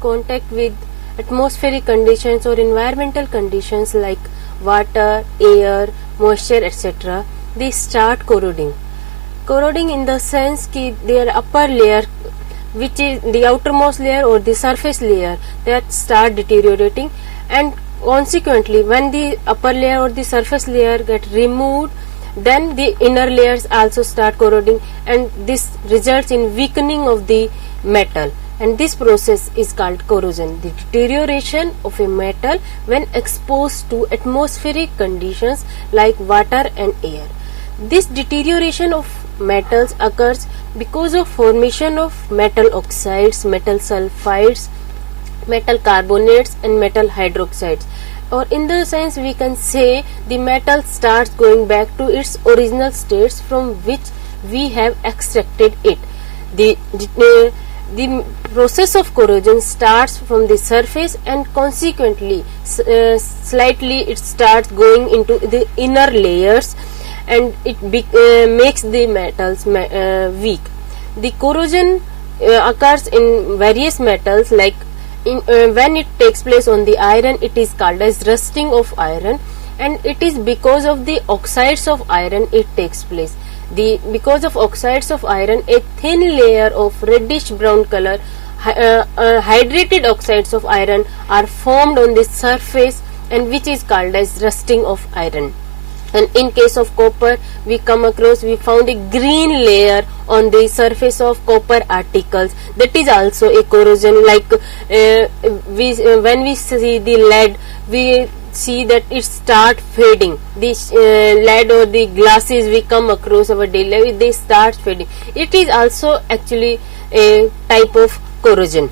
contact with atmospheric conditions or environmental conditions like water, air, moisture, etc., they start corroding. Corroding in the sense that their upper layer, which is the outermost layer or the surface layer, that start deteriorating, and consequently when the upper layer or the surface layer get removed, then the inner layers also start corroding, and this results in weakening of the metal, and this process is called corrosion, the deterioration of a metal when exposed to atmospheric conditions like water and air. This deterioration of metals occurs because of formation of metal oxides, metal sulfides, metal carbonates and metal hydroxides, or in the sense we can say the metal starts going back to its original states from which we have extracted it. The process of corrosion starts from the surface, and consequently slightly it starts going into the inner layers, and it makes the metals weak. The corrosion occurs in various metals, like when it takes place on the iron, it is called as rusting of iron, and it is because of the oxides of iron it takes place. Because of oxides of iron, a thin layer of reddish brown color hydrated oxides of iron are formed on the surface, and which is called as rusting of iron. And in case of copper, we found a green layer on the surface of copper articles, that is also a corrosion. Like when we see the lead, we see that it start fading. This lead or the glasses we come across our daily life, they start fading. It is also actually a type of corrosion.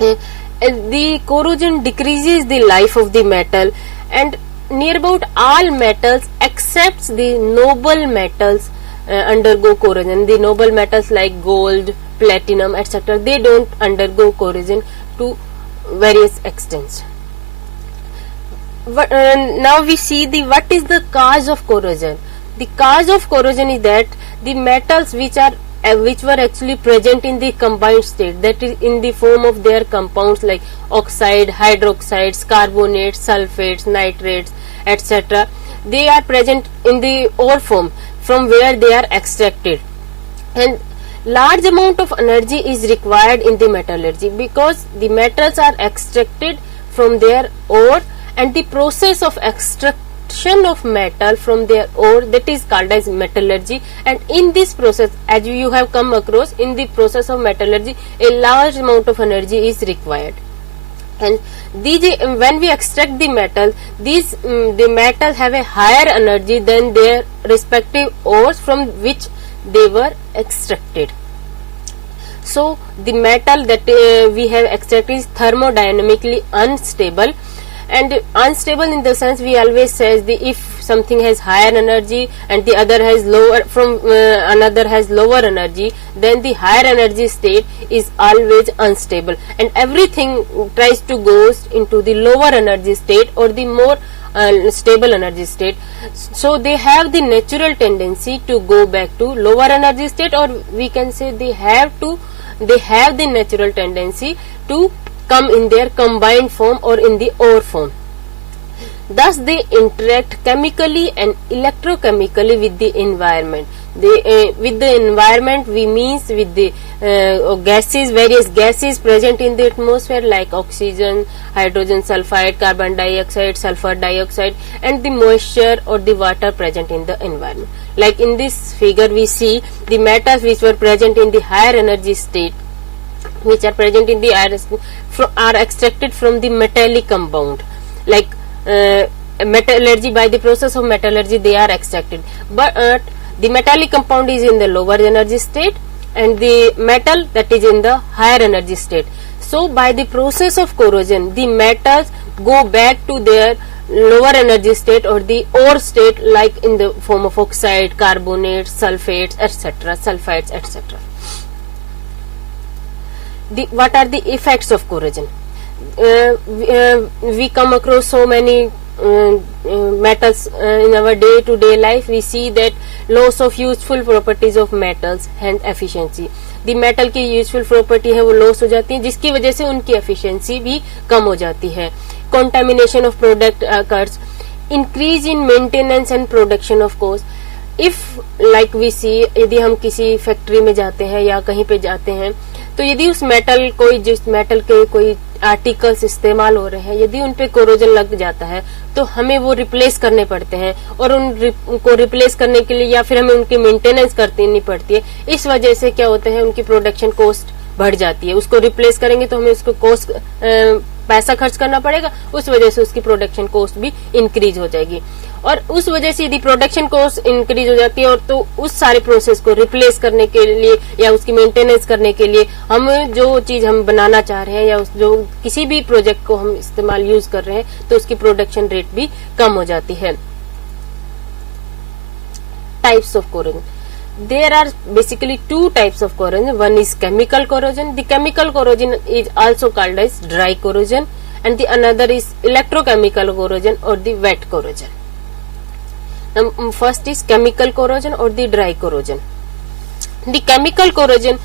The corrosion decreases the life of the metal, and near about all metals except the noble metals undergo corrosion. The noble metals like gold, platinum, etc., they don't undergo corrosion to various extents. Now we see what is the cause of corrosion. The cause of corrosion is that the metals which were actually present in the combined state, that is in the form of their compounds like oxide, hydroxides, carbonates, sulfates, nitrates, etc., they are present in the ore form from where they are extracted, and large amount of energy is required in the metallurgy because the metals are extracted from their ore, and the process of extraction of metal from their ore, that is called as metallurgy. And in this process, as you have come across, in the process of metallurgy, a large amount of energy is required. And when we extract the metal, the metal have a higher energy than their respective ores from which they were extracted. So the metal that we have extracted is thermodynamically unstable, and unstable in the sense we always says if something has higher energy and the other has lower, from another has lower energy, then the higher energy state is always unstable, and everything tries to go into the lower energy state or the more stable energy state. So they have the natural tendency to go back to lower energy state, or we can say they have the natural tendency to come in their combined form or in the ore form. Thus they interact chemically and electrochemically with the environment. With the environment we means with the gases, various gases present in the atmosphere like oxygen, hydrogen sulfide, carbon dioxide, sulfur dioxide, and the moisture or the water present in the environment. Like in this figure we see the metals which were present in the higher energy state, which are present in the iron, are extracted from the metallic compound. Like metallurgy, by the process of metallurgy they are extracted, but the metallic compound is in the lower energy state and the metal that is in the higher energy state. So by the process of corrosion, the metals go back to their lower energy state or the ore state, like in the form of oxide, carbonates, sulfates, etc., sulfides, etc. What are the effects of corrosion? We come across so many metals in our day-to-day life. We see that loss of useful properties of metals and efficiency. The metal की useful property है वो loss हो जाती है, जिसकी वजह से उनकी एफिशिएंसी भी कम हो जाती है। Contamination of product occurs, increase in maintenance and production of cost. If like we see, यदि हम किसी फैक्ट्री में जाते हैं या कहीं पे जाते हैं, तो यदि उस मेटल कोई जिस मेटल के कोई आर्टिकल्स इस्तेमाल हो रहे हैं, यदि उन पे कोरोजन लग जाता है तो हमें वो रिप्लेस करने पड़ते हैं, और उनको रिप्लेस करने के लिए या फिर हमें उनकी मेंटेनेंस करनी पड़ती है। इस वजह से क्या होता है, उनकी प्रोडक्शन कॉस्ट बढ़ जाती है। उसको रिप्लेस करेंगे तो हमें उसको कॉस्ट पैसा खर्च करना पड़ेगा, उस वजह से उसकी प्रोडक्शन कॉस्ट भी इंक्रीज हो जाएगी। और उस वजह से यदि प्रोडक्शन कॉस्ट इंक्रीज हो जाती है, और तो उस सारे प्रोसेस को रिप्लेस करने के लिए या उसकी मेंटेनेंस करने के लिए हम जो चीज हम बनाना चाह रहे हैं या जो किसी भी प्रोजेक्ट को हम इस्तेमाल यूज कर रहे हैं, तो उसकी प्रोडक्शन रेट भी कम हो जाती है। Types of corrosion, there are basically two types of corrosion. One is chemical corrosion. The chemical corrosion is also called as dry corrosion, and the another is electrochemical corrosion or the wet corrosion. First is chemical corrosion or the dry corrosion. The chemical corrosion,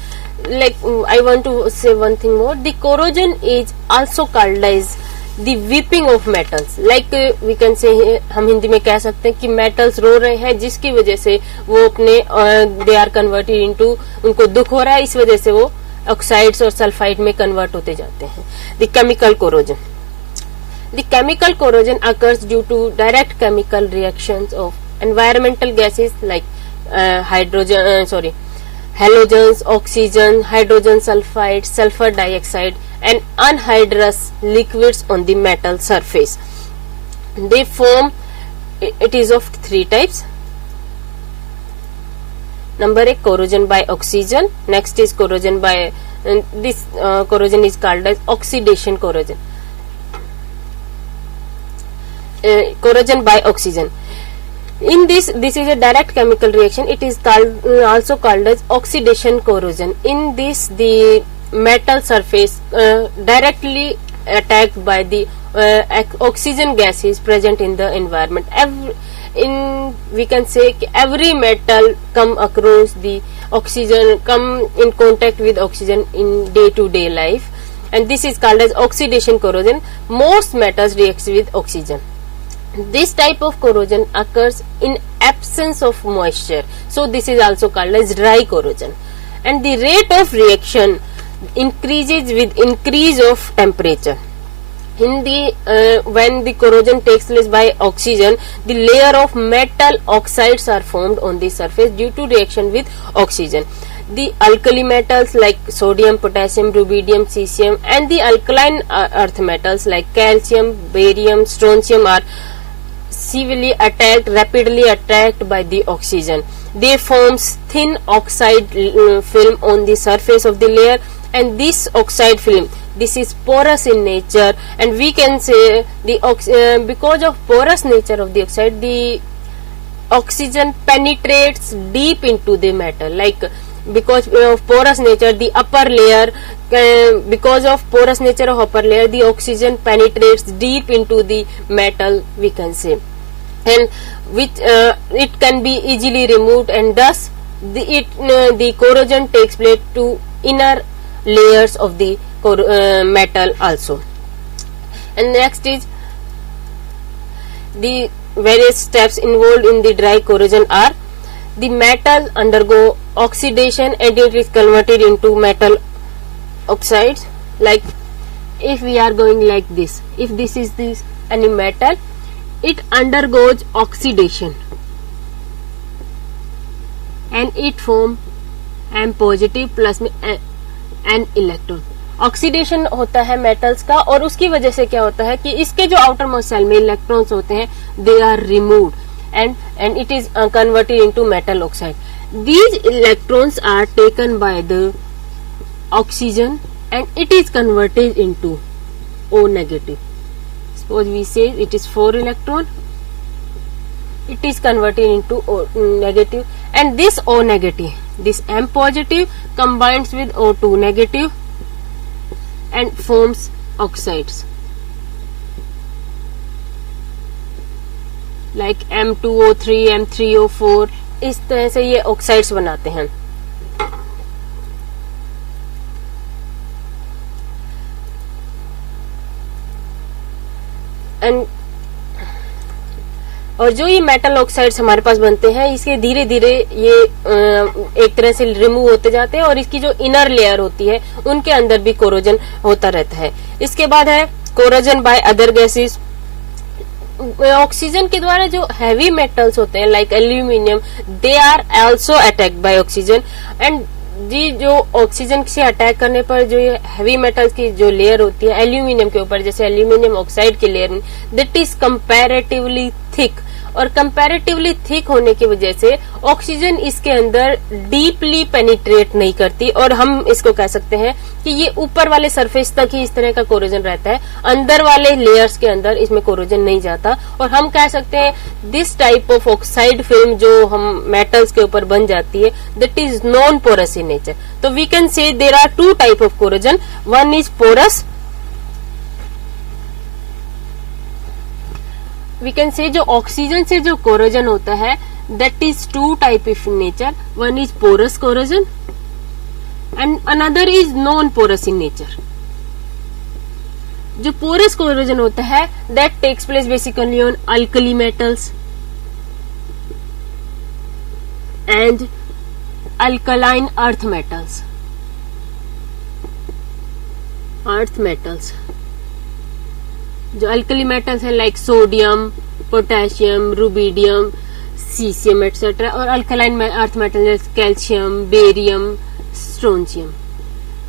like I want to say one thing more, the corrosion is also called as the weeping of metals. Like we can say, हम हिंदी में कह सकते हैं कि metals रो रहे हैं, जिसकी वजह से वो अपने दे आर कन्वर्टेड इनटू, उनको दुख हो रहा है, इस वजह से वो ऑक्साइड्स और सल्फाइड में कन्वर्ट होते जाते हैं। The chemical corrosion, the chemical corrosion occurs due to direct chemical reactions of environmental gases like halogens, oxygen, hydrogen sulfide, sulfur dioxide, and anhydrous liquids on the metal surface. They form, it is of three types. Number 1, corrosion by oxygen. Next is corrosion by, this corrosion is called as oxidation corrosion. Corrosion by oxygen. In this is a direct chemical reaction. It is called also called as oxidation corrosion. In this, the metal surface directly attacked by the oxygen gases present in the environment. We can say every metal come across the oxygen, come in contact with oxygen in day-to-day life, and this is called as oxidation corrosion. Most metals react with oxygen. This type of corrosion occurs in absence of moisture, so this is also called as dry corrosion. And the rate of reaction increases with increase of temperature. In the when the corrosion takes place by oxygen, the layer of metal oxides are formed on the surface due to reaction with oxygen. The alkali metals like sodium, potassium, rubidium, cesium, and the alkaline earth metals like calcium, barium, strontium are rapidly attacked by the oxygen. They forms thin oxide film on the surface of the layer, and this oxide film, this is porous in nature, and we can say the because of porous nature of the oxide, the oxygen penetrates deep into the metal. Like because of porous nature, the upper layer, because of porous nature of upper layer, the oxygen penetrates deep into the metal, we can say, and which it can be easily removed, and thus the corrosion takes place to inner layers of the metal also. And next is the various steps involved in the dry corrosion are: the metal undergo oxidation and it is converted into metal oxides. Like if we are going like this, if this is this any metal, it undergoes oxidation and it form M positive plus an electron. Oxidation होता है metals का, और उसकी वजह से क्या होता है कि इसके जो आउटर मोस्ट शेल में इलेक्ट्रॉन्स होते हैं, they are removed and it is converted into metal oxide. These electrons are taken by the oxygen and it is converted into O negative. Suppose we say it is 4 electron, it is converted into O negative, and this O negative, this M positive combines with O2 negative and forms oxides like M2O3, M3O4. इस तरह से ये oxides बनाते हैं. And और जो ये metal oxides हमारे पास बनते हैं, इसके धीरे धीरे ये एक तरह से रिमूव होते जाते हैं और इसकी जो इनर लेयर होती है उनके अंदर भी कोरोजन होता रहता है। इसके बाद है corrosion by other gases. Oxygen के द्वारा जो हैवी मेटल्स होते हैं like aluminium, they are also attacked by oxygen. And जी जो ऑक्सीजन से अटैक करने पर जो ये हैवी मेटल्स की जो लेयर होती है एल्यूमिनियम के ऊपर, जैसे एल्यूमिनियम ऑक्साइड की layer, that is comparatively thick, और कंपैरेटिवली थिक होने की वजह से ऑक्सीजन इसके अंदर डीपली पेनिट्रेट नहीं करती, और हम इसको कह सकते हैं कि ये ऊपर वाले सरफेस तक ही इस तरह का कोरोजन रहता है, अंदर वाले लेयर्स के अंदर इसमें कोरोजन नहीं जाता। और हम कह सकते हैं this type of oxide film जो हम मेटल्स के ऊपर बन जाती है, that is non porous in nature. तो we can say there are two type of corrosion, one is porous, we can say जो ऑक्सीजन से जो कोरोजन होता है that is two type of nature, one is porous corrosion and another is non porous in nature. जो porous corrosion होता है that takes place basically on alkali metals and alkaline earth metals. Earth metals जो alkali metals है like sodium, potassium, rubidium, caesium etcetera, और alkaline earth metal जैसे calcium, barium, strontium.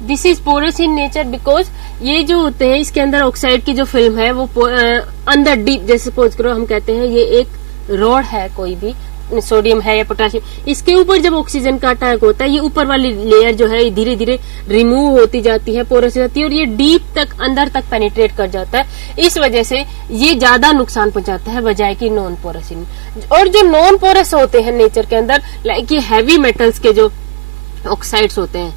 This is porous in nature because ये जो होते हैं इसके अंदर ऑक्साइड की जो फिल्म है वो अंदर डीप, जैसे सपोज करो हम कहते हैं ये एक रॉड है, कोई भी सोडियम है या पोटेशियम, इसके ऊपर जब ऑक्सीजन का अटैक होता है ये ऊपर वाली लेयर जो है धीरे धीरे रिमूव होती जाती है, पोरस हो जाती है, और ये डीप तक अंदर तक पेनिट्रेट कर जाता है। इस वजह से ये ज्यादा नुकसान पहुंचाता है बजाय कि नॉन पोरस। और जो नॉन पोरस होते हैं नेचर के अंदर, लाइक ये हैवी मेटल्स के जो ऑक्साइड्स होते हैं,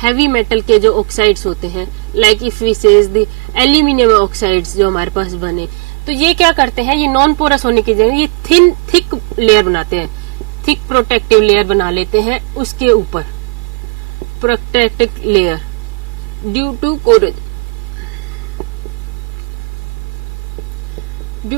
हैवी मेटल के जो ऑक्साइड्स होते हैं like if we says the aluminium oxides जो हमारे पास बने, तो ये क्या करते हैं, ये नॉन पोरस होने की जगह ये थिक लेयर बनाते हैं, थिक प्रोटेक्टिव लेयर बना लेते हैं उसके ऊपर, protective layer due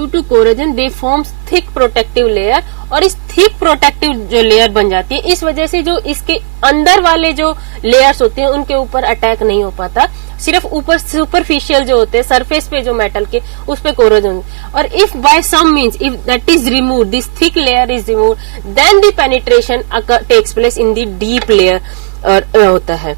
to corrosion they forms thick protective layer. और इस थिक प्रोटेक्टिव जो लेयर बन जाती है इस वजह से जो इसके अंदर वाले जो लेयर्स होते हैं उनके ऊपर अटैक नहीं हो पाता, सिर्फ ऊपर सुपरफिशियल जो होते हैं सरफेस पे जो मेटल के उस पे कोरोजन। और if by some means if that is remove, this thick layer is remove, then the penetration takes place in the deep layer होता है।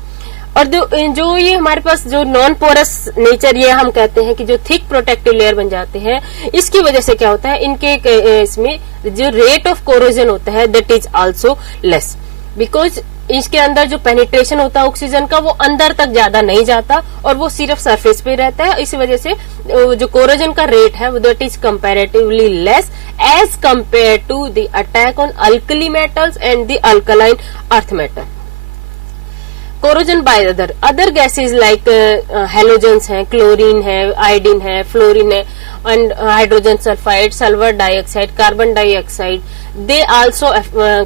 और जो ये हमारे पास जो नॉन पोरस नेचर ये हम कहते हैं कि जो थिक प्रोटेक्टिव लेयर बन जाते हैं, इसकी वजह से क्या होता है, इनके इसमें जो रेट ऑफ कोरोजन होता है that is also less, because इसके अंदर जो पेनिट्रेशन होता है ऑक्सीजन का वो अंदर तक ज्यादा नहीं जाता और वो सिर्फ सरफेस पे रहता है। इस वजह से जो कोरोजन का रेट है that is comparatively less as compare to the attack on alkali metals and the alkaline earth metal. Corrosion by other gases like halogens हैं, क्लोरीन है, आयोडीन है, फ्लोरीन है, and hydrogen sulphide, sulphur dioxide, carbon dioxide, they also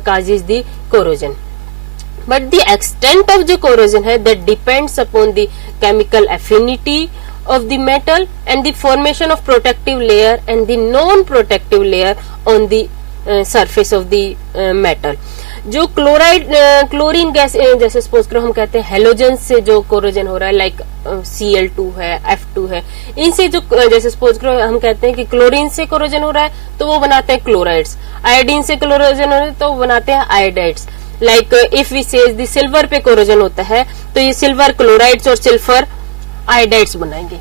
causes the corrosion. But the extent of the corrosion है that depends upon the chemical affinity of the metal and the formation of protective layer and the non-protective layer on the surface of the metal. जो chlorine gas जैसे suppose करो हम कहते हैं halogen से जो corrosion हो रहा है लाइक Cl2 है, F2 है, इनसे जो जैसे सपोज करो हम कहते हैं कि क्लोरीन से कोरोजन हो रहा है तो वो बनाते हैं क्लोराइड्स, आयोडीन से कोरोजन हो रहा है तो वो बनाते हैं आयोडाइड्स। लाइक इफ वी से द सिल्वर पे कोरोजन होता है तो ये सिल्वर क्लोराइड्स और सिल्वर आयोडाइड्स बनाएंगे।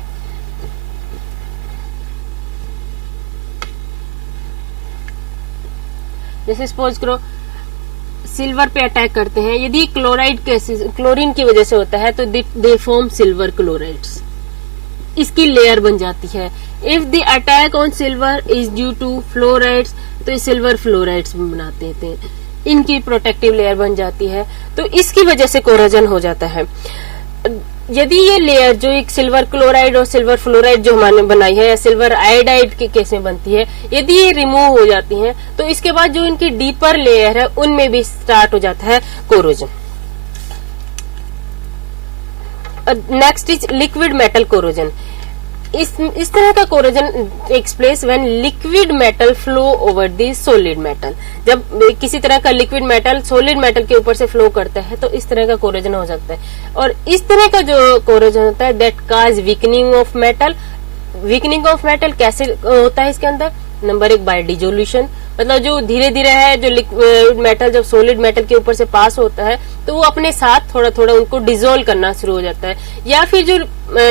जैसे सपोज करो सिल्वर पे अटैक करते हैं, यदि क्लोराइड क्लोरीन की वजह से होता है तो दे फॉर्म सिल्वर क्लोराइड्स, इसकी लेयर बन जाती है। If the attack on silver is due to fluorides तो ये सिल्वर फ्लोराइड्स बनाते थे, इनकी प्रोटेक्टिव लेयर बन जाती है, तो इसकी वजह से कोरोजन हो जाता है। यदि ये लेयर जो एक सिल्वर क्लोराइड और सिल्वर फ्लोराइड जो हमारे बनाई है या सिल्वर आयोडाइड के केस में बनती है, यदि ये रिमूव हो जाती हैं तो इसके बाद जो इनकी डीपर लेयर है उनमें भी स्टार्ट हो जाता है corrosion. Next is liquid metal corrosion. इस तरह का corrosion takes place when liquid metal flow over the solid metal. जब किसी तरह का लिक्विड मेटल सॉलिड मेटल के ऊपर से फ्लो करता है तो इस तरह का कोरोजन हो सकता है। और इस तरह का जो कोरोजन होता है that cause weakening of metal. Weakening of metal कैसे होता है इसके अंदर? नंबर एक, बाय डिजोल्यूशन, मतलब जो धीरे धीरे है जो लिक्विड मेटल जब सॉलिड मेटल के ऊपर से पास होता है तो वो अपने साथ थोड़ा थोड़ा उनको डिजोल्व करना शुरू हो जाता है। या फिर जो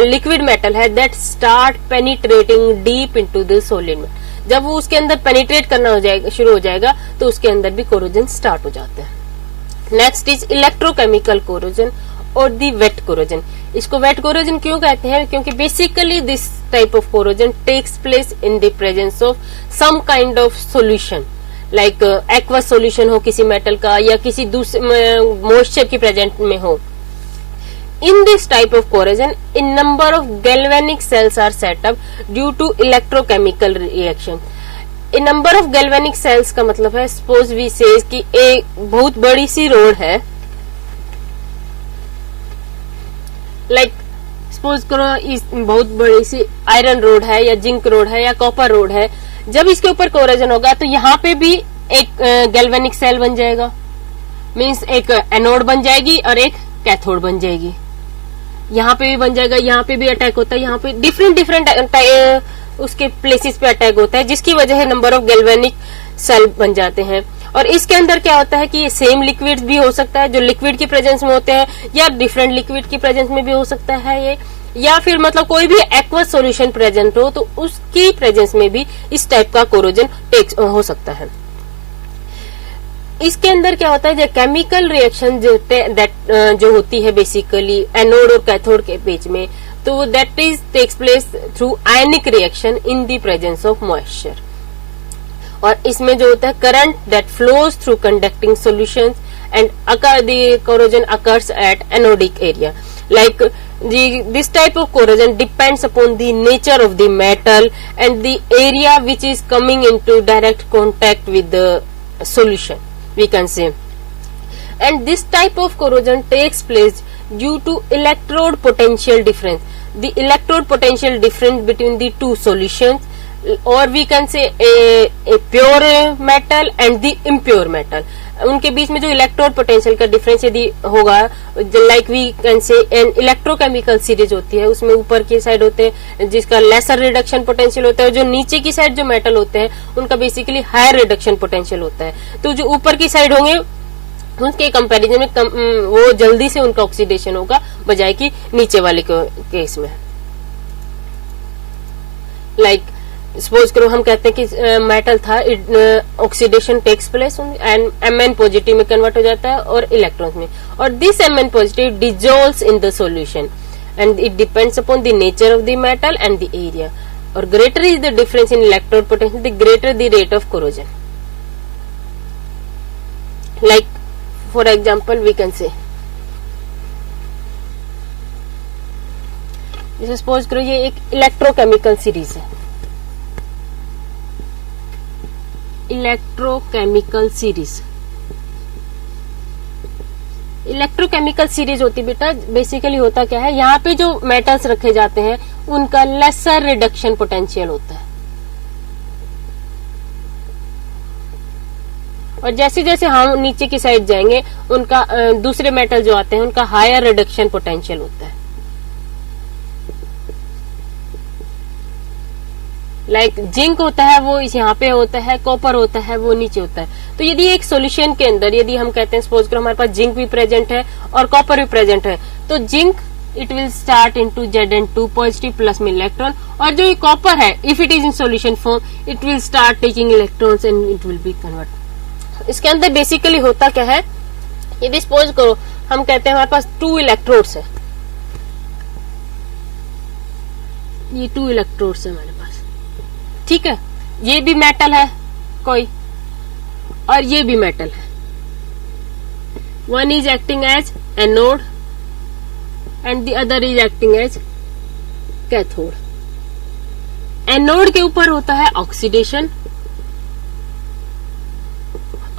लिक्विड मेटल है that start penetrating deep into the solid metal. जब वो उसके अंदर पेनिट्रेट करना हो जाएगा, शुरू हो जाएगा, तो उसके अंदर भी कोरोजन स्टार्ट हो जाता है। नेक्स्ट इज इलेक्ट्रोकेमिकल कोरोजन और दी वेट कोरोजन। इसको वेट कोरोजन क्यों कहते हैं? क्योंकि basically this type of corrosion takes place in the presence of some kind of solution, like aqueous solution हो किसी मेटल का या किसी दूसरे मॉइस्चर की प्रेजेंट में हो। In this type of corrosion, a number of galvanic cells are set up due to electrochemical reaction. A number of galvanic cells का मतलब है, suppose we say कि एक बहुत बड़ी सी रोड है, like suppose करो इस बहुत बड़ी सी आयरन रोड है या जिंक रोड है या कॉपर रोड है। जब इसके ऊपर कोरोजन होगा तो यहाँ पे भी एक गैल्वेनिक सेल बन जाएगा, मीन्स एक एनोड बन जाएगी और एक कैथोड बन जाएगी। यहाँ पे भी बन जाएगा, यहाँ पे भी अटैक होता है, यहाँ पे डिफरेंट उसके प्लेसेस पे अटैक होता है, जिसकी वजह से नंबर ऑफ गैल्वेनिक सेल बन जाते हैं। और इसके अंदर क्या होता है कि ये सेम लिक्विड भी हो सकता है जो लिक्विड की प्रेजेंस में होते हैं, या डिफरेंट लिक्विड की प्रेजेंस में भी हो सकता है ये, या फिर मतलब कोई भी एक्वस सॉल्यूशन प्रेजेंट हो तो उसकी प्रेजेंस में भी इस टाइप का कोरोजन हो सकता है। इसके अंदर क्या होता है, जो केमिकल रिएक्शन जो होती है बेसिकली एनोड और कैथोड के बीच में, तो that is takes place through ionic reaction in the presence of moisture. और इसमें जो होता है current that flows through conducting solutions and the corrosion occurs at anodic area. Like this type of corrosion depends upon the nature of the metal and the area which is coming into direct contact with the solution, we can say. And this type of corrosion takes place due to electrode potential difference, the electrode potential difference between the two solutions, or we can say a pure metal and the impure metal. उनके बीच में जो electrode potential का difference यदि होगा, like we can say an electrochemical series होती है, उसमें ऊपर की साइड होते हैं जिसका लेसर रिडक्शन पोटेंशियल होता है, जो नीचे की साइड जो मेटल होते हैं उनका बेसिकली हायर रिडक्शन पोटेंशियल होता है। तो जो ऊपर की साइड होंगे उसके कंपैरिजन में वो जल्दी से उनका ऑक्सीडेशन होगा बजाय कि नीचे वाले केस में। लाइक सपोज करो हम कहते हैं कि मेटल था, oxidation takes place and Mn positive में कन्वर्ट हो जाता है और इलेक्ट्रॉन्स में, और this Mn positive dissolves in the solution and it depends upon the nature of the metal and the area. और greater is the difference in electrode potential the greater the rate of corrosion. Like for example we can say, जैसे suppose करो ये एक electrochemical series है, electrochemical series. Electrochemical series होती बेटा basically होता क्या है, यहाँ पे जो मेटल्स रखे जाते हैं उनका लेसर रिडक्शन पोटेंशियल होता है, और जैसे जैसे हम नीचे की साइड जाएंगे उनका दूसरे मेटल जो आते हैं उनका हायर रिडक्शन पोटेंशियल होता है। लाइक जिंक होता है वो यहाँ पे होता है, कॉपर होता है वो नीचे होता है। तो यदि एक सॉल्यूशन के अंदर यदि हम कहते हैं सपोज करो हमारे पास जिंक भी प्रेजेंट है और कॉपर भी प्रेजेंट है, तो zinc it will start into Zn2 positive plus में इलेक्ट्रॉन, और जो कॉपर है if it is in solution form it will start taking electrons and it will be convert. इसके अंदर बेसिकली होता क्या है, यदि सपोज करो हम कहते हैं हमारे पास 2 इलेक्ट्रोड्स है, ये 2 इलेक्ट्रोड्स है हमारे पास, ठीक है, ये भी मेटल है कोई और ये भी मेटल है। One is acting as anode and the other is acting as cathode. Anode के ऊपर होता है ऑक्सीडेशन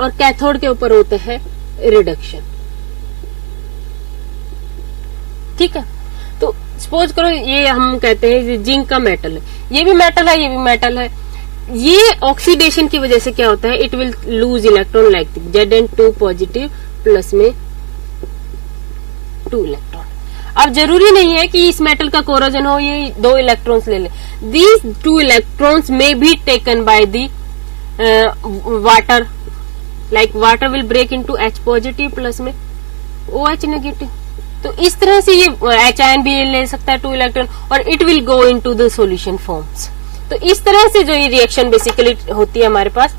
और कैथोड के ऊपर होता है रिडक्शन, ठीक है। तो सपोज करो ये हम कहते हैं जिंक का मेटल है, ये भी मेटल है, ये भी मेटल है। ये ऑक्सीडेशन की वजह से क्या होता है, it will lose electron like Zn2 positive plus में 2 इलेक्ट्रॉन। अब जरूरी नहीं है कि इस मेटल का कोरोजन हो, ये 2 इलेक्ट्रॉन्स ले ले। These 2 electrons may be taken by the water, like water will break into H positive plus में OH नेगेटिव। तो इस तरह से ये H आयन भी ले सकता है 2 इलेक्ट्रॉन और it will go into the solution forms. तो इस तरह से जो ये रिएक्शन बेसिकली होती है हमारे पास,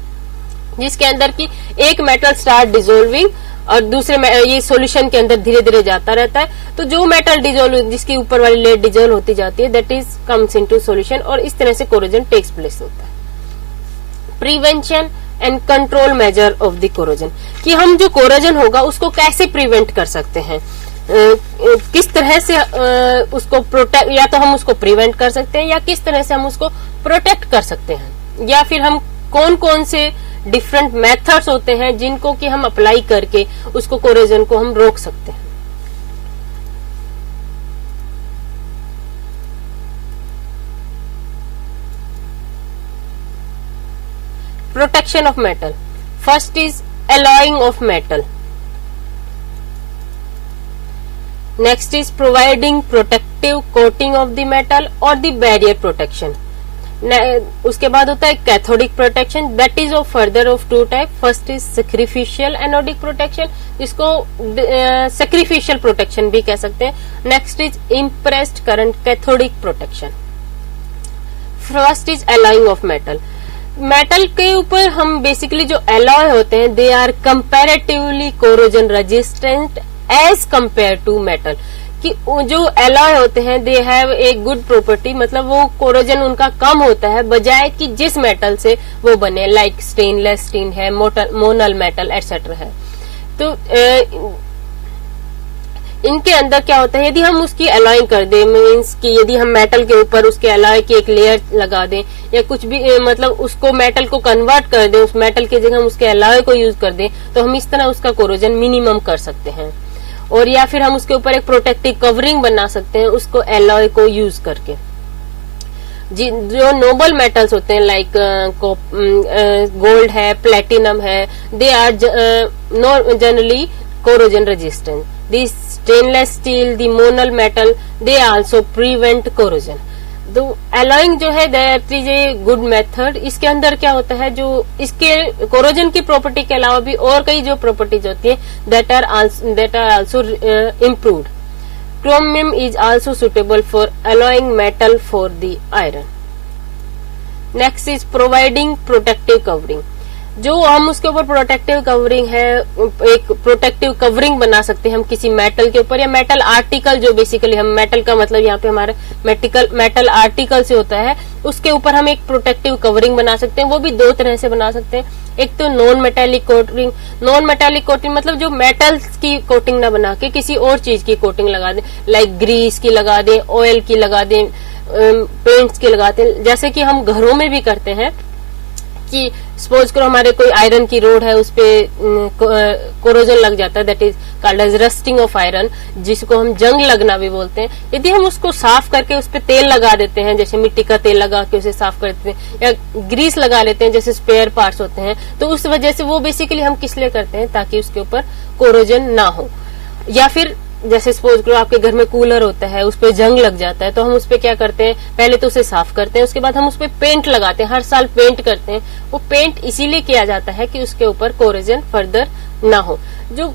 जिसके अंदर की एक मेटल स्टार्ट डिसोल्विंग और दूसरे ये सॉल्यूशन के अंदर धीरे धीरे जाता रहता है। तो जो मेटल डिसोल्व, जिसकी ऊपर वाली लेयर डिसोल्व होती जाती है, that is comes into solution और इस तरह से कोरोजन टेक्स प्लेस होता है। Prevention and control measure of the corrosion, कि हम जो कोरोजन होगा उसको कैसे प्रिवेंट कर सकते हैं, किस तरह से उसको प्रोटेक्ट, या तो हम उसको प्रिवेंट कर सकते हैं या किस तरह से हम उसको प्रोटेक्ट कर सकते हैं, या फिर हम कौन कौन से डिफरेंट मेथड्स होते हैं जिनको कि हम अप्लाई करके उसको कोरोजन को हम रोक सकते हैं। Protection of metal. First is alloying of metal. Next is providing protective coating of the metal or the barrier protection. उसके बाद होता है cathodic protection, that is of further of 2 type. First is sacrificial anodic protection, जिसको sacrificial protection भी कह सकते हैं। Next is impressed current cathodic protection. First is alloying of metal. Metal के ऊपर हम बेसिकली जो एलॉय होते हैं, they are comparatively corrosion resistant as compare to metal, कि जो एलॉय होते हैं they have a good property, मतलब वो कोरोजन उनका कम होता है बजाय कि जिस मेटल से वो बने, लाइक स्टेनलेस स्टील है, मोनल मेटल एटसेट्रा है। तो इनके अंदर क्या होता है, यदि हम उसकी एलॉइंग कर दें, मीन्स कि यदि हम मेटल के ऊपर उसके एलॉय की एक लेयर लगा दें या कुछ भी, मतलब उसको मेटल को कन्वर्ट कर दें, उस मेटल की जगह हम उसके एलॉय को यूज कर दें, तो हम इस तरह उसका कोरोजन मिनिमम कर सकते हैं। और या फिर हम उसके ऊपर एक प्रोटेक्टिव कवरिंग बना सकते हैं उसको एलॉय को यूज करके। जो नोबल मेटल्स होते हैं लाइक गोल्ड है, प्लेटिनम है, they are generally corrosion resistant. The stainless steel, the monel metal, they also prevent corrosion. तो एलॉइंग जो है that is a good method. इसके अंदर क्या होता है, जो इसके कोरोजन की प्रॉपर्टी के अलावा भी और कई जो प्रॉपर्टीज होती है that are also improved. Chromium is also suitable for alloying metal for the iron. Next is providing protective covering. जो हम उसके ऊपर प्रोटेक्टिव कवरिंग है, एक प्रोटेक्टिव कवरिंग बना सकते हैं हम किसी मेटल के ऊपर, या मेटल आर्टिकल, जो बेसिकली हम मेटल का मतलब यहाँ पे हमारा मेटल आर्टिकल से होता है, उसके ऊपर हम एक प्रोटेक्टिव कवरिंग बना सकते हैं। वो भी 2 तरह से बना सकते हैं। एक तो non metallic coating. Non metallic coating मतलब जो मेटल्स की कोटिंग ना बना के किसी और चीज की कोटिंग लगा दें, लाइक ग्रीस की लगा दें, ऑयल की लगा दें, पेंट्स की लगाते हैं, जैसे कि हम घरों में भी करते हैं कि सपोज करो हमारे कोई आयरन की रोड है, उस पे कोरोजन लग जाता है, that is called as rusting of iron, जिसको हम जंग लगना भी बोलते हैं। यदि हम उसको साफ करके उस पे तेल लगा देते हैं, जैसे मिट्टी का तेल लगा के उसे साफ कर देते हैं, या ग्रीस लगा लेते हैं जैसे स्पेयर पार्ट्स होते हैं, तो उस वजह से वो बेसिकली हम किस लिए करते हैं, ताकि उसके ऊपर कोरोजन ना हो। या फिर जैसे सपोज करो आपके घर में कूलर होता है, उस पे जंग लग जाता है, तो हम उस पे क्या करते हैं, पहले तो उसे साफ करते हैं, उसके बाद हम उस पे पेंट लगाते हैं, हर साल पेंट करते हैं। वो पेंट इसीलिए किया जाता है कि उसके ऊपर कोरोजन फर्दर ना हो। जो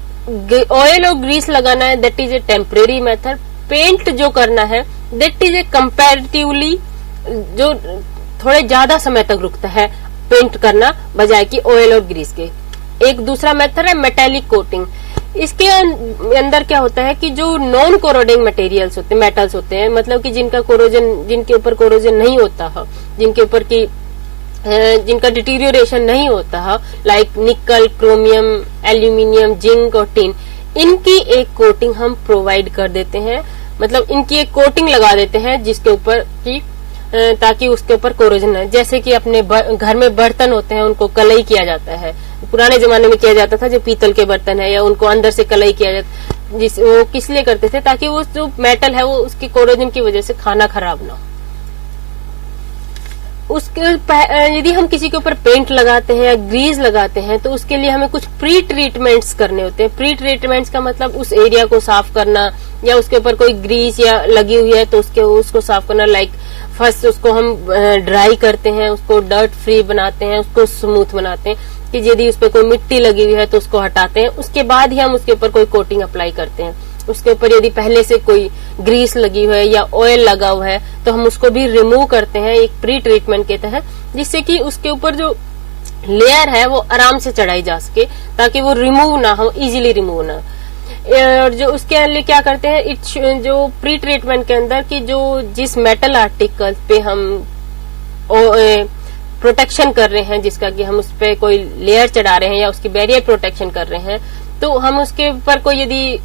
ऑयल और ग्रीस लगाना है that is a temporary method. Paint जो करना है दैट इज ए कंपैरेटिवली जो थोड़े ज्यादा समय तक रुकता है पेंट करना, बजाय कि ऑयल और ग्रीस के। एक दूसरा मेथड है मेटेलिक कोटिंग। इसके अंदर क्या होता है कि जो नॉन कोरोडिंग मटेरियल्स होते हैं, मेटल्स होते हैं, मतलब कि जिनके ऊपर कोरोजन नहीं होता है, जिनके ऊपर की जिनका डिटीरियोरेशन नहीं होता है, लाइक निकल, क्रोमियम, एल्यूमिनियम, जिंक और टिन, इनकी एक कोटिंग हम प्रोवाइड कर देते हैं, मतलब इनकी एक कोटिंग लगा देते हैं जिसके ऊपर की ताकि उसके ऊपर कोरोजन न। जैसे कि अपने घर में बर्तन होते हैं, उनको कलई किया जाता है, पुराने जमाने में किया जाता था, जो पीतल के बर्तन है, या उनको अंदर से कलई किया जाता, जिस वो किस लिए करते थे, ताकि वो जो मेटल है वो उसकी कोरोजन की वजह से खाना खराब ना हो। उसके यदि हम किसी के ऊपर पेंट लगाते हैं या ग्रीस लगाते हैं तो उसके लिए हमें कुछ प्री ट्रीटमेंट्स करने होते हैं। प्री ट्रीटमेंट्स का मतलब उस एरिया को साफ करना, या उसके ऊपर कोई ग्रीस या लगी हुई है तो उसको साफ करना। लाइक फर्स्ट उसको हम ड्राई करते हैं, उसको डर्ट फ्री बनाते हैं, उसको स्मूथ बनाते हैं कि यदि उस पर कोई मिट्टी लगी हुई है तो उसको हटाते हैं। उसके बाद ही हम उसके ऊपर कोई कोटिंग अप्लाई करते हैं। उसके ऊपर यदि पहले से कोई ग्रीस लगी हुई है या ऑयल लगा हुआ है तो हम उसको भी रिमूव करते हैं एक प्री ट्रीटमेंट के तहत, जिससे कि उसके ऊपर जो लेयर है वो आराम से चढ़ाई जा सके, ताकि वो रिमूव ना हो, इजीली रिमूव ना। और जो उसके लिए क्या करते हैं, जो प्री ट्रीटमेंट के अंदर की जो जिस मेटल आर्टिकल पे हम प्रोटेक्शन कर रहे हैं, जिसका कि हम उस पे कोई लेयर चढ़ा रहे हैं या उसकी बैरियर प्रोटेक्शन कर रहे हैं, तो हम उसके ऊपर कोई यदि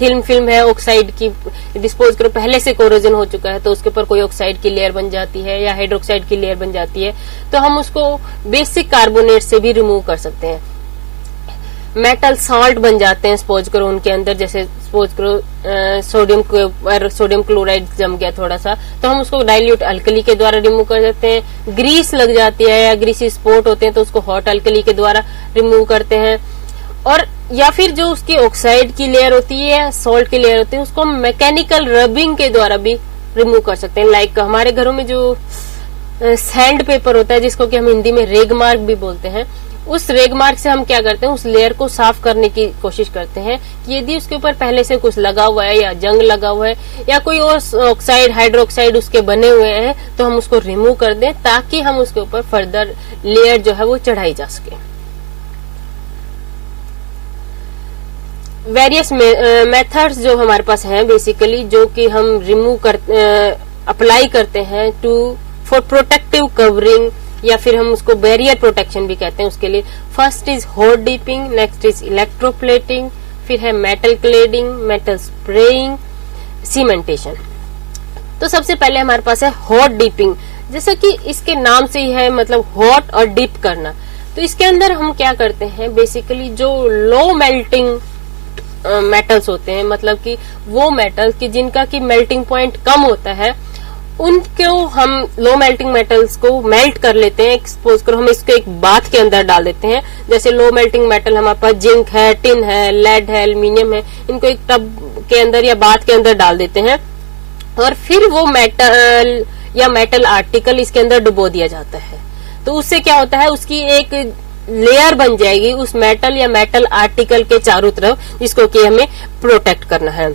थिन फिल्म है ऑक्साइड की, डिस्पोज करो पहले से कोरोजन हो चुका है तो उसके ऊपर कोई ऑक्साइड की लेयर बन जाती है या हाइड्रोक्साइड की लेयर बन जाती है, तो हम उसको बेसिक कार्बोनेट से भी रिमूव कर सकते हैं। मेटल सॉल्ट बन जाते हैं सपोज करो उनके अंदर, जैसे सपोज करो सोडियम के ऊपर सोडियम क्लोराइड जम गया थोड़ा सा, तो हम उसको डाइल्यूट अल्कली के द्वारा रिमूव कर सकते हैं। ग्रीस लग जाती है या ग्रीसी स्पॉट होते हैं तो उसको हॉट अल्कली के द्वारा रिमूव करते हैं। और या फिर जो उसकी ऑक्साइड की लेयर होती है, सॉल्ट की लेयर होती है, उसको मैकेनिकल रबिंग के द्वारा भी रिमूव कर सकते हैं। लाइक हमारे घरों में जो सैंड पेपर होता है, जिसको कि हम हिंदी में रेगमार्क भी बोलते हैं, उस रेगमार्क से हम क्या करते हैं, उस लेयर को साफ करने की कोशिश करते हैं कि यदि उसके ऊपर पहले से कुछ लगा हुआ है या जंग लगा हुआ है या कोई और ऑक्साइड हाइड्रोक्साइड उसके बने हुए हैं तो हम उसको रिमूव कर दें, ताकि हम उसके ऊपर फर्दर लेयर जो है वो चढ़ाई जा सके। वेरियस मेथड्स जो हमारे पास हैं बेसिकली, जो कि हम रिमूव अप्लाई करते हैं फॉर प्रोटेक्टिव कवरिंग, या फिर हम उसको बैरियर प्रोटेक्शन भी कहते हैं। उसके लिए first is hot डीपिंग, next is electroplating, फिर है metal cladding, metal spraying, cementation. तो सबसे पहले हमारे पास है हॉट डीपिंग, जैसा कि इसके नाम से ही है, मतलब हॉट और डीप करना। तो इसके अंदर हम क्या करते हैं, बेसिकली जो लो मेल्टिंग मेटल्स होते हैं, मतलब कि वो मेटल की जिनका की मेल्टिंग पॉइंट कम होता है, उनको हम लो मेल्टिंग मेटल्स को मेल्ट कर लेते हैं। सपोज करो हम इसको एक बाथ के अंदर डाल देते हैं। जैसे लो मेल्टिंग मेटल हमारे पास जिंक है, टिन है, लेड है, एल्यूमिनियम है, इनको एक टब के अंदर या बाथ के अंदर डाल देते हैं और फिर वो मेटल या मेटल आर्टिकल इसके अंदर डुबो दिया जाता है। तो उससे क्या होता है, उसकी एक लेयर बन जाएगी उस मेटल या मेटल आर्टिकल के चारों तरफ, जिसको कि हमें प्रोटेक्ट करना है।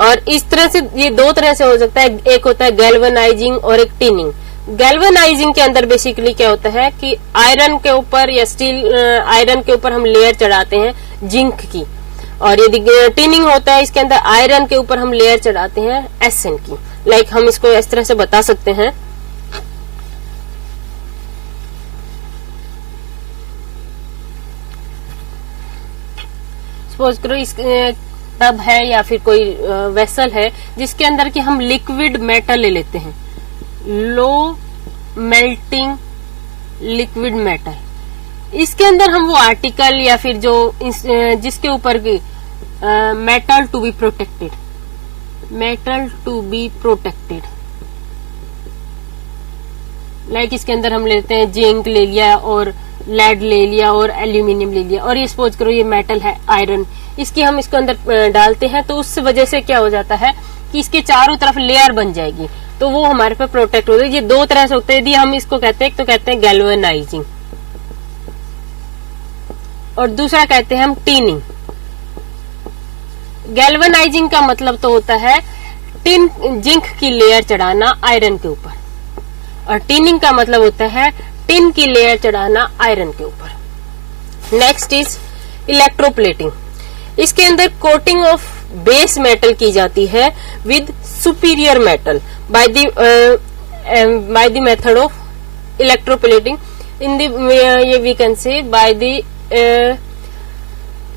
और इस तरह से ये दो तरह से हो सकता है, एक होता है गैल्वेनाइजिंग और एक टिनिंग। गैल्वेनाइजिंग के अंदर बेसिकली क्या होता है कि आयरन के ऊपर या स्टील आयरन के ऊपर हम लेयर चढ़ाते हैं जिंक की, और यदि टिनिंग होता है इसके अंदर आयरन के ऊपर हम लेयर चढ़ाते हैं एसएन की। लाइक हम इसको इस तरह से बता सकते हैं, सपोज करो इस टब है या फिर कोई वेसल है जिसके अंदर की हम लिक्विड मेटल ले लेते हैं, लो मेल्टिंग लिक्विड मेटल। इसके अंदर हम वो आर्टिकल या फिर जो जिसके ऊपर की metal to be protected, metal to be protected, like इसके अंदर हम लेते हैं जिंक ले लिया और लेड ले लिया और एल्यूमिनियम ले लिया, और ये सपोज करो ये मेटल है आयरन, इसकी हम इसके अंदर डालते हैं, तो उस वजह से क्या हो जाता है कि इसके चारों तरफ लेयर बन जाएगी, तो वो हमारे पे प्रोटेक्ट हो जाएगी। ये दो तरह से होता है। यदि हम इसको कहते हैं, तो कहते हैं गैल्वेनाइजिंग, और दूसरा कहते हैं हम टिनिंग। गैल्वेनाइजिंग का मतलब तो होता है टिन जिंक की लेयर चढ़ाना आयरन के ऊपर, और टिनिंग का मतलब होता है टिन की लेयर चढ़ाना आयरन के ऊपर। Next is electroplating. इसके अंदर कोटिंग ऑफ बेस मेटल की जाती है with superior metal by the method of electroplating in the we can say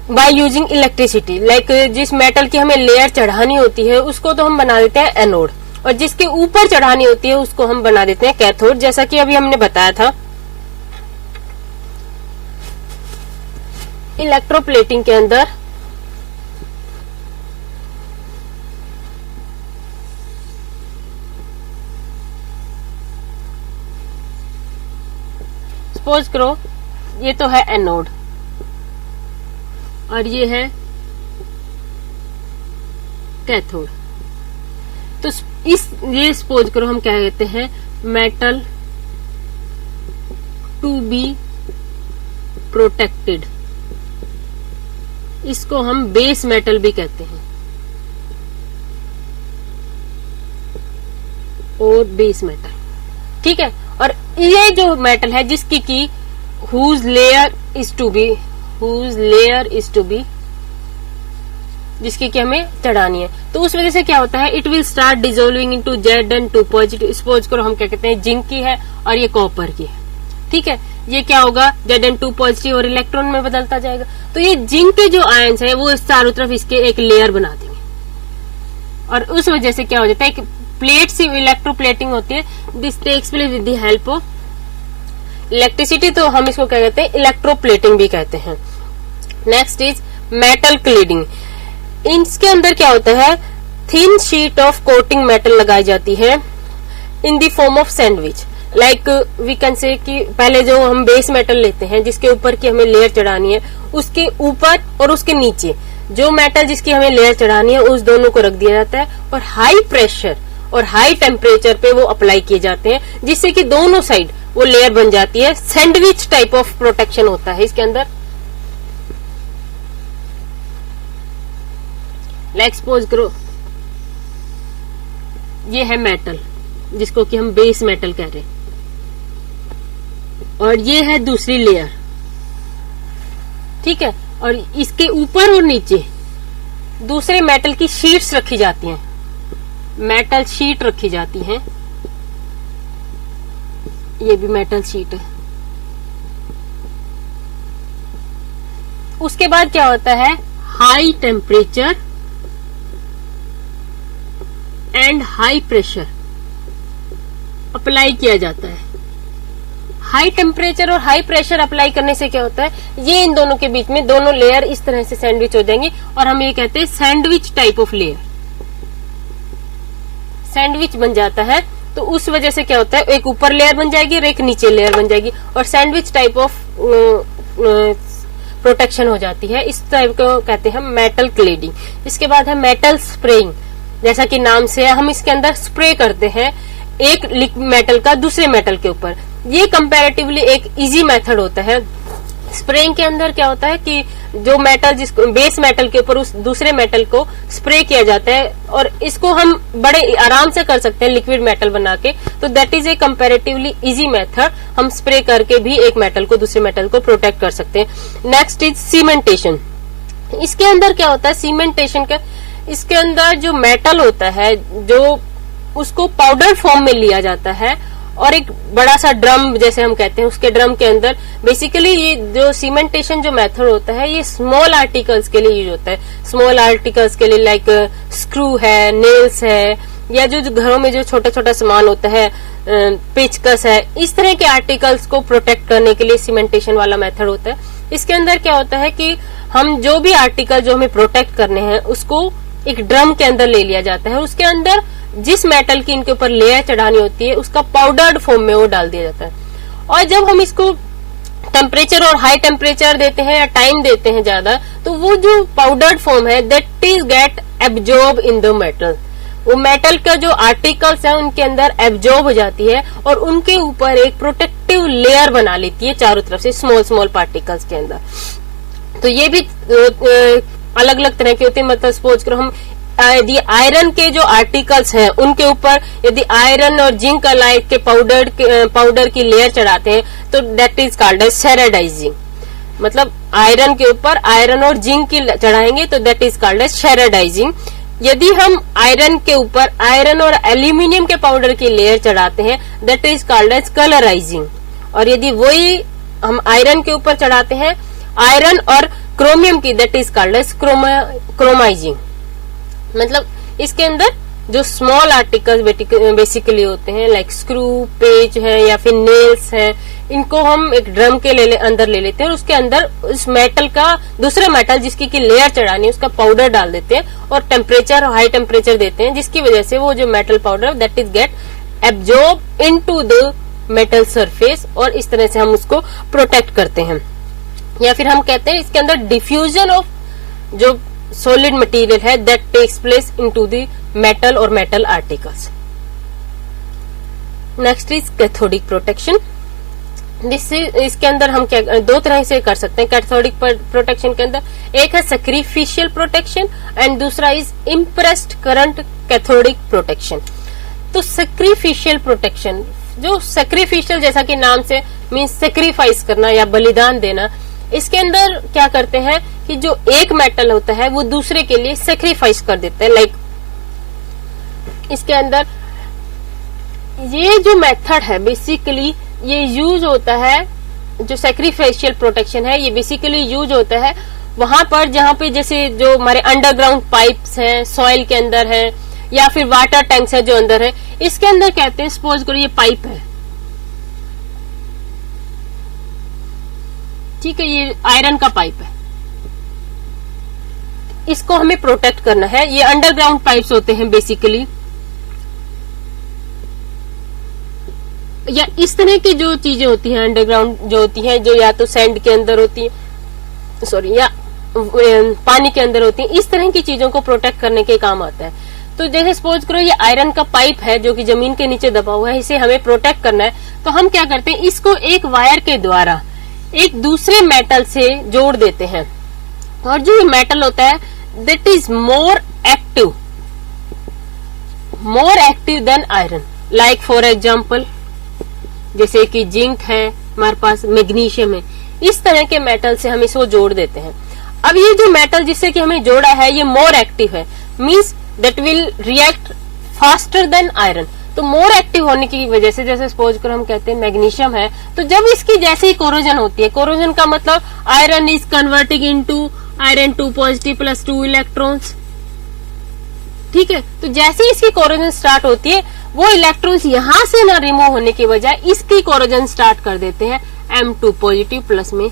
by using electricity. Like जिस मेटल की हमें लेयर चढ़ानी होती है उसको तो हम बना देते हैं एनोड, और जिसके ऊपर चढ़ानी होती है उसको हम बना देते हैं कैथोड, जैसा कि अभी हमने बताया था। इलेक्ट्रोप्लेटिंग के अंदर सपोज करो ये तो है एनोड और ये है कैथोड। तो ये सपोज करो हम क्या कहते हैं, मेटल टू बी प्रोटेक्टेड, इसको हम बेस मेटल भी कहते हैं और बेस मेटल। ठीक है, और ये जो मेटल है जिसकी की whose layer is to be जिसकी कि हमें चढ़ानी है, तो उस वजह से क्या होता है, it will start dissolving into Zn2 positive. Suppose करो हम क्या कहते हैं जिंक की है और ये कॉपर की है। ठीक है, ये क्या होगा, Zn2 पॉजिटिव और इलेक्ट्रॉन में बदलता जाएगा। तो ये जिंक के जो आयंस है वो चारों तरफ इसके एक लेयर बना देंगे और उस वजह से क्या हो जाता है, प्लेट से इलेक्ट्रोप्लेटिंग होती है। This takes place with the help of electricity, तो हम इसको क्या कहते हैं, इलेक्ट्रोप्लेटिंग भी कहते हैं। Next is metal cladding. इसके अंदर क्या होता है, thin sheet of coating metal लगाई जाती है in the form of sandwich. Like we can say कि पहले जो हम बेस मेटल लेते हैं जिसके ऊपर की हमें लेयर चढ़ानी है, उसके ऊपर और उसके नीचे जो मेटल जिसकी हमें लेयर चढ़ानी है उस दोनों को रख दिया जाता है और हाई प्रेशर और हाई टेम्परेचर पे वो अप्लाई किए जाते हैं, जिससे कि दोनों साइड वो लेयर बन जाती है। सैंडविच टाइप ऑफ प्रोटेक्शन होता है इसके अंदर। लाइक सपोज करो ये है मेटल जिसको कि हम बेस मेटल कह रहे हैं और ये है दूसरी लेयर। ठीक है, और इसके ऊपर और नीचे दूसरे मेटल की शीट्स रखी जाती हैं, मेटल शीट रखी जाती हैं। ये भी मेटल शीट है। उसके बाद क्या होता है, high temperature and high pressure apply किया जाता है। हाई टेम्परेचर और हाई प्रेशर अप्लाई करने से क्या होता है, ये इन दोनों के बीच में दोनों लेयर इस तरह से सैंडविच हो जाएंगे और हम ये कहते हैं sandwich type of layer, sandwich बन जाता है। तो उस वजह से क्या होता है, एक ऊपर लेयर बन जाएगी और एक नीचे लेयर बन जाएगी और सैंडविच टाइप ऑफ प्रोटेक्शन हो जाती है। इस टाइप को कहते हैं मेटल क्लेडिंग। इसके बाद है मेटल स्प्रेइंग। जैसा कि नाम से है, हम इसके अंदर स्प्रे करते हैं एक मेटल का दूसरे मेटल के ऊपर। ये कंपैरेटिवली एक इजी मेथड होता है। स्प्रेइंग के अंदर क्या होता है कि जो मेटल जिसको बेस मेटल के ऊपर उस दूसरे मेटल को स्प्रे किया जाता है और इसको हम बड़े आराम से कर सकते हैं लिक्विड मेटल बना के। तो that is A comparatively easy method. हम स्प्रे करके भी एक मेटल को दूसरे मेटल को प्रोटेक्ट कर सकते हैं। Next is cementation. इसके अंदर क्या होता है, सीमेंटेशन का इसके अंदर जो मेटल होता है जो उसको पाउडर फॉर्म में लिया जाता है और एक बड़ा सा ड्रम जैसे हम कहते हैं, उसके ड्रम के अंदर बेसिकली ये जो सीमेंटेशन जो मेथड होता है ये स्मॉल आर्टिकल्स के लिए यूज होता है। स्मॉल आर्टिकल्स के लिए लाइक स्क्रू है, नेल्स है, या जो घरों में जो छोटा छोटा सामान होता है, पेचकस है, इस तरह के आर्टिकल्स को प्रोटेक्ट करने के लिए सीमेंटेशन वाला मेथड होता है। इसके अंदर क्या होता है कि हम जो भी आर्टिकल जो हमें प्रोटेक्ट करने हैं उसको एक ड्रम के अंदर ले लिया जाता है और उसके अंदर जिस मेटल की इनके ऊपर लेयर चढ़ानी होती है उसका पाउडर्ड फॉर्म में वो डाल दिया जाता है। और जब हम इसको टेम्परेचर और हाई टेम्परेचर देते हैं या टाइम देते हैं ज्यादा, तो वो जो पाउडर्ड फॉर्म है that is get absorb in the metal. वो मेटल का जो आर्टिकल्स है उनके अंदर एब्जॉर्ब हो जाती है और उनके ऊपर एक प्रोटेक्टिव लेयर बना लेती है चारों तरफ से स्मॉल स्मॉल पार्टिकल्स के अंदर। तो ये भी अलग अलग तरह के होते हैं। मतलब सपोज करो हम यदि आयरन के जो आर्टिकल्स हैं उनके ऊपर यदि आयरन और जिंक अलाइक के पाउडर की लेयर चढ़ाते हैं तो दैट इज कॉल्ड एज शेरेडाइजिंग। मतलब आयरन के ऊपर आयरन और जिंक की चढ़ाएंगे तो दैट इज कॉल्ड एज शेरेडाइजिंग। यदि हम आयरन के ऊपर आयरन और एल्यूमिनियम के पाउडर की लेयर चढ़ाते हैं दैट इज कॉल्ड एज कलराइजिंग। और यदि वही हम आयरन के ऊपर चढ़ाते हैं आयरन और क्रोमियम की दैट इज कॉल्ड एज क्रोमाइजिंग। मतलब इसके अंदर जो स्मॉल आर्टिकल्स बेसिकली होते हैं लाइक स्क्रू, पेच है या फिर नेल्स है, इनको हम एक ड्रम के अंदर ले लेते हैं और उसके अंदर उस मेटल का दूसरे मेटल जिसकी की लेयर चढ़ानी है उसका पाउडर डाल देते हैं और टेम्परेचर हाई टेम्परेचर देते हैं, जिसकी वजह से वो जो metal powder that is get absorb into the metal surface, और इस तरह से हम उसको प्रोटेक्ट करते हैं। या फिर हम कहते हैं इसके अंदर डिफ्यूजन ऑफ जो सॉलिड मटेरियल है that takes place into the metal और metal articles. Next is cathodic protection. इसके अंदर हम क्या दो तरह से कर सकते हैं कैथोडिक प्रोटेक्शन के अंदर, एक है सैक्रिफिशियल प्रोटेक्शन एंड दूसरा is impressed current cathodic protection. तो सैक्रिफिशियल प्रोटेक्शन, जो सैक्रिफिशियल जैसा कि नाम से मीन्स सेक्रीफाइस करना या बलिदान देना, इसके अंदर क्या करते हैं कि जो एक मेटल होता है वो दूसरे के लिए सेक्रीफाइस कर देते हैं। लाइक इसके अंदर ये जो मेथड है बेसिकली ये यूज होता है, जो सैक्रिफिशियल प्रोटेक्शन है ये बेसिकली यूज होता है वहां पर जहां पे जैसे जो हमारे अंडरग्राउंड पाइप्स हैं, सॉइल के अंदर है, या फिर वाटर टैंक्स है जो अंदर है। इसके अंदर कहते हैं सपोज करो ये पाइप है, ठीक है, ये आयरन का पाइप है, इसको हमें प्रोटेक्ट करना है। ये अंडरग्राउंड पाइप्स होते हैं बेसिकली, या इस तरह की जो चीजें होती हैं अंडरग्राउंड जो होती हैं, जो या तो सैंड के अंदर होती है, सॉरी, या पानी के अंदर होती है, इस तरह की चीजों को प्रोटेक्ट करने के काम आता है। तो जैसे सपोज करो ये आयरन का पाइप है जो कि जमीन के नीचे दबा हुआ है, इसे हमें प्रोटेक्ट करना है, तो हम क्या करते हैं इसको एक वायर के द्वारा एक दूसरे मेटल से जोड़ देते हैं। और जो ये मेटल होता है that is more active than iron. Like for example जैसे कि जिंक है, हमारे पास मैग्नीशियम है, इस तरह के मेटल से हम इसको जोड़ देते हैं। अब ये जो मेटल जिससे कि हमें जोड़ा है ये मोर एक्टिव है, means that will react faster than iron. तो मोर एक्टिव होने की वजह से, जैसे सपोज कर हम कहते हैं मैग्नीशियम है, तो जब इसकी जैसे ही कोरोजन होती है, कोरोजन का मतलब iron is converting into iron 2 positive plus 2 electrons, ठीक है। तो जैसे ही इसकी कोरोजन स्टार्ट होती है वो इलेक्ट्रॉन्स यहां से ना रिमूव होने की बजाय इसकी कोरोजन स्टार्ट कर देते हैं M2 पॉजिटिव प्लस में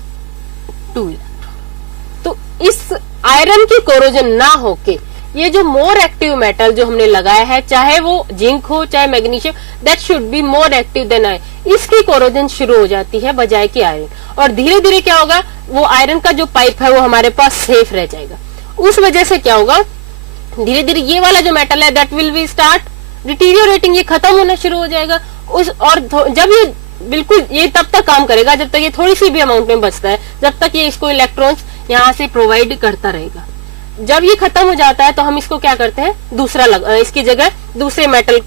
2 इलेक्ट्रॉन। तो इस आयरन की कोरोजन ना होके ये जो मोर एक्टिव मेटल जो हमने लगाया है, चाहे वो जिंक हो चाहे magnesium, that should be more active than iron, इसकी कोरोजन शुरू हो जाती है बजाय कि आयरन। और धीरे धीरे क्या होगा, वो आयरन का जो पाइप है वो हमारे पास सेफ रह जाएगा। उस वजह से क्या होगा, धीरे धीरे ये वाला जो मेटल है that will be start deteriorating, ये खत्म होना शुरू हो जाएगा। और जब ये बिल्कुल ये तब तक काम करेगा जब तक ये थोड़ी सी भी अमाउंट में बचता है, जब तक ये इसको इलेक्ट्रॉन्स यहाँ से प्रोवाइड करता रहेगा। जब ये खत्म हो जाता है तो हम इसको क्या करते हैं, दूसरा इसकी जगह दूसरे मेटल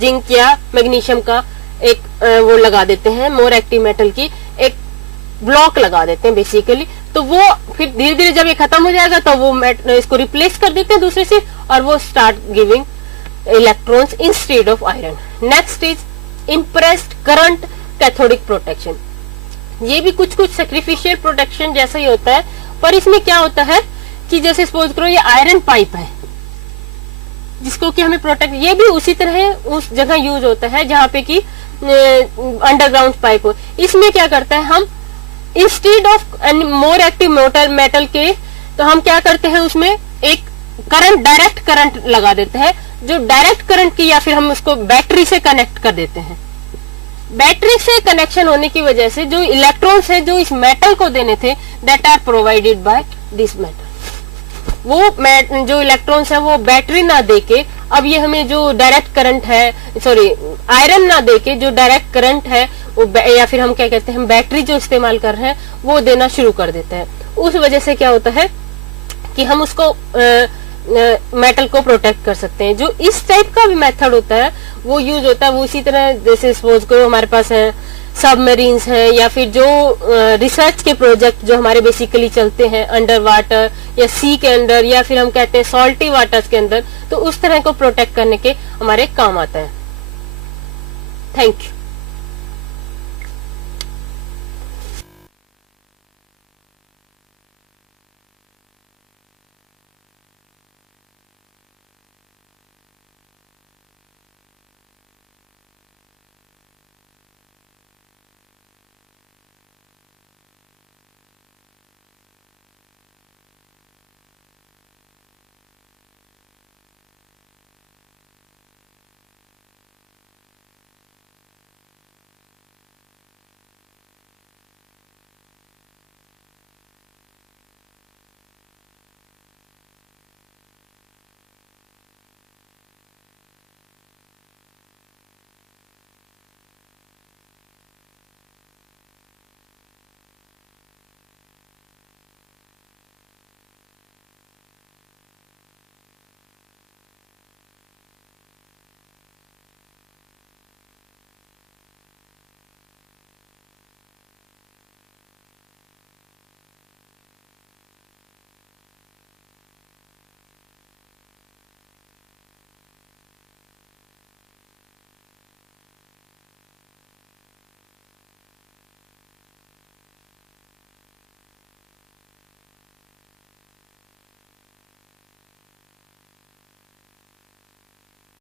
जिंक या मैग्नीशियम का एक वो लगा देते हैं, मोर एक्टिव मेटल की एक ब्लॉक लगा देते हैं बेसिकली। तो वो फिर धीरे धीरे जब ये खत्म हो जाएगा तो वो इसको रिप्लेस कर देते हैं दूसरे से, और वो start giving electrons instead of iron. Next is impressed current cathodic protection. ये भी कुछ सैक्रिफिशियल प्रोटेक्शन जैसा ही होता है, पर इसमें क्या होता है कि जैसे सपोज करो ये आयरन पाइप है जिसको कि हमें प्रोटेक्ट, ये भी उसी तरह उस जगह यूज होता है जहां पे कि अंडरग्राउंड पाइप हो। इसमें क्या करता है, हम instead of more active metal के, तो हम क्या करते हैं उसमें एक करंट, डायरेक्ट करंट लगा देते हैं, जो डायरेक्ट करंट की, या फिर हम उसको बैटरी से कनेक्ट कर देते हैं। बैटरी से कनेक्शन होने की वजह से जो इलेक्ट्रॉन्स है जो इस मेटल को देने थे that are provided by this metal, वो जो इलेक्ट्रॉन्स है वो बैटरी ना देके अब ये हमें जो डायरेक्ट करंट है, सॉरी आयरन ना देके जो डायरेक्ट करंट है वो, या फिर हम क्या कहते हैं, हम बैटरी जो इस्तेमाल कर रहे हैं वो देना शुरू कर देते हैं। उस वजह से क्या होता है कि हम उसको मेटल को प्रोटेक्ट कर सकते हैं। जो इस टाइप का भी मेथड होता है वो यूज होता है, वो इसी तरह जैसे सपोज करो हमारे पास है सबमरीन्स हैं, या फिर जो रिसर्च के प्रोजेक्ट जो हमारे बेसिकली चलते हैं अंडर वाटर या सी के अंदर, या फिर हम कहते हैं सॉल्टी वाटर्स के अंदर, तो उस तरह को प्रोटेक्ट करने के हमारे काम आता है। Thank you.